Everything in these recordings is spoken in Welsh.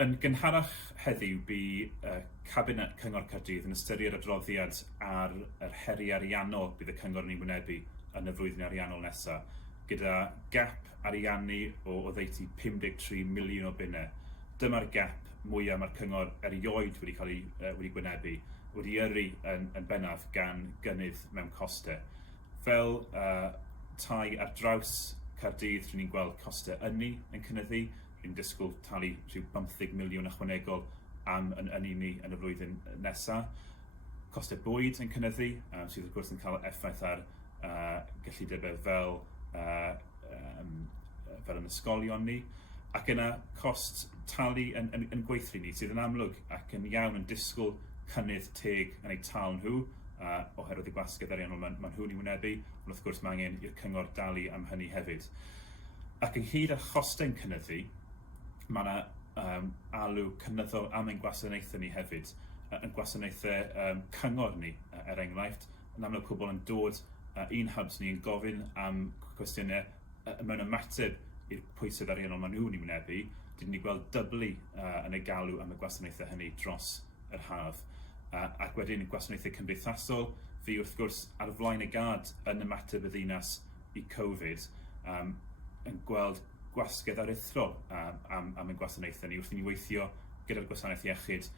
Yn gynharach heddiw bu Cabinet Cyngor Caerdydd yn ystyried adroddiad ar yr heriau'r ariannol bydd y Cyngor yn ei wynebu yn y flwyddyn ariannol nesaf, gyda gap ariannu o oddeutu 53 miliwn o bunnau. Dyma'r gap mwyaf mae'r Cyngor erioed wedi cael ei wynebu, wedi yrru yn bennaf gan gynnydd mewn costau. Fel tai ar draws Caerdydd, rydyn ni'n gweld costau ynni yn cynyddu. Rydyn ni'n disgwyl talu rhyw 15 miliwn ychwanegol am yn ynni ni yn y flwyddyn nesaf. Costau bwyd yn cynyddu, sydd wrth gwrs yn cael effaith ar gyllideb fel yn ysgolion ni. Ac yna cost talu yn gweithlu ni, sydd yn amlwg ac yn iawn yn disgwyl cynnydd teg yn ei tal nhw, oherwydd y gwasgedd ariannol mae nhw'n ei wynebu, ond wrth gwrs mae angen i'r Cyngor dalu am hynny hefyd. Ac ynghyd â chostau'n cynyddu, mae yna alw cynyddol am ein gwasanaethau ni hefyd, yn gwasanaethau cyngor ni, enghraifft. Yn amlwg pobl yn dod un hubs ni yn gofyn am cwestiynau mewn ymateb i'r pwysedd ariannol mae nhw'n ei wynebu. Dyn ni gweld dyblu yn ei galw am y gwasanaethau hynny dros yr haf. Ac wedyn y gwasanaethau cymdeithasol, fi wrth gwrs ar flaen y gad yn ymateb y ddinas i Covid, yn gweld gwasgedd aruthrol am ein gwasanaethau ni wrth i ni weithio gyda'r gwasanaeth iechyd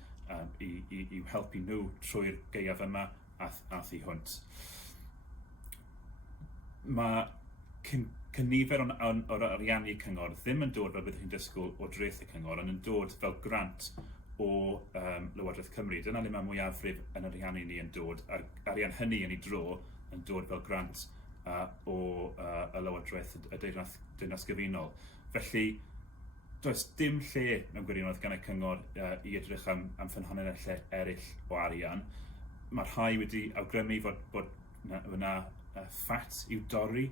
i helpu nhw trwy'r gaeaf yma a thu hwnt. Mae cynifer o'r ariannu Cyngor ddim yn dod fel byddwch chi'n disgwyl o dreth y Cyngor, ond yn dod fel grant o Lywodraeth Cymru. Dyna le mae mwyafrif yn ariannu ni yn dod, a'r arian hynny yn ei dro yn dod fel grant o y Lywodraeth, y Deyrnas Gyfunol. Felly, does dim lle mewn gwirionedd gan y Cyngor i edrych am ffynhonnellau eraill o arian. Mae rhai wedi awgrymu fod yna ffat i'w dorri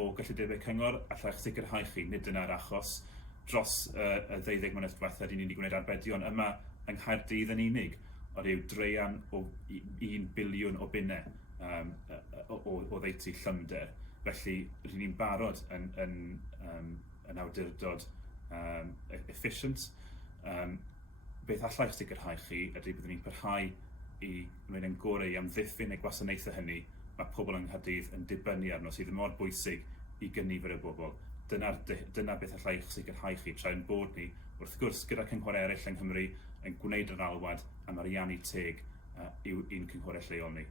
o gyllidebau Cyngor, allai'ch sicrhau chi nid yna'r achos. Dros y 12 mlynedd diwethaf ni wedi gwneud arbedion yma yng Nghaerdydd yn unig, ond yw dreian o 1 biliwn o bunnau o ddeutu llyfnder. Felly, rydyn ni'n barod yn awdurdod efficient. Beth allai'ch sicrhau chi ydy byddwn ni'n parhau i wneud yn gorau i amddiffyn y gwasanaethau hynny mae pobl yng Nghaerdydd yn dibynnu arno sydd yn mor bwysig i gynifer y bobl. Dyna beth allai'ch sicrhau chi tra'n bod ni, wrth gwrs gyda cynghorau eraill yng Nghymru, yn gwneud yr alwad am ariannu teg i'w un cynghorau lleol ni.